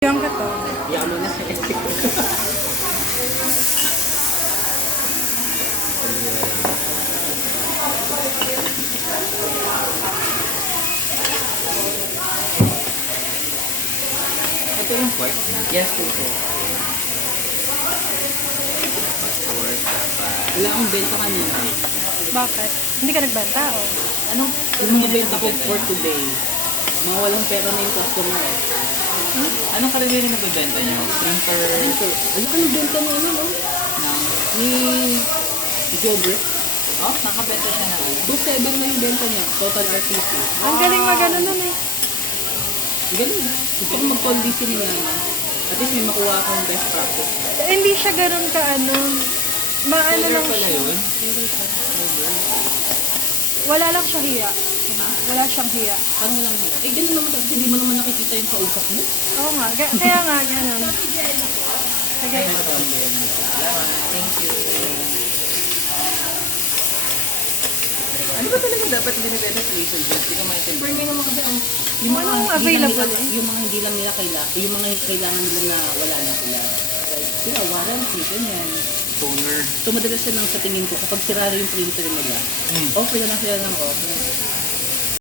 Yang ka to. Iyan mo na. Ito yung pork? Yes, po. Wala akong benta kanina. Bakit? Hindi ka nagbenta o? Anong yung mga benta ko for today? Mga walang pera na yung customer eh. Anong karamihan na nagbibenta niyo? Shrimper Ano ka nagbenta mo ano, no? ng... Ni Jobber? Oh, nakabenta siya na ano? 2.7 na yung benta niya. Total RTP. Ang galing magano nun eh. Ganun. Gusto ko mag-conditioning nga niya. At least may makuha akong best practice. Hindi siya ganun ka ano. Maano Seller lang pala siya. yun? Wala lang siya hiya. Wala siyang hiya. Parang walang hit. Eh, ganun naman kasi hindi mo naman nakikita yung kausap mo. Oo nga. Kaya nga ganun. Sige. Salamat. Thank you. Ano ba talaga dapat binibenta sa Rachel Jones? Hindi ko maintindihan. Pero naman kasi yung mga Anong hindi lang available nila, eh? yung mga hindi lang nila kailangan, yung mga kailangan nila na wala na sila. Like, sila, warranty, ganyan. Toner. So, madalas silang sa tingin ko, kapag sira yung printer nila, okay na lang sila ng okay.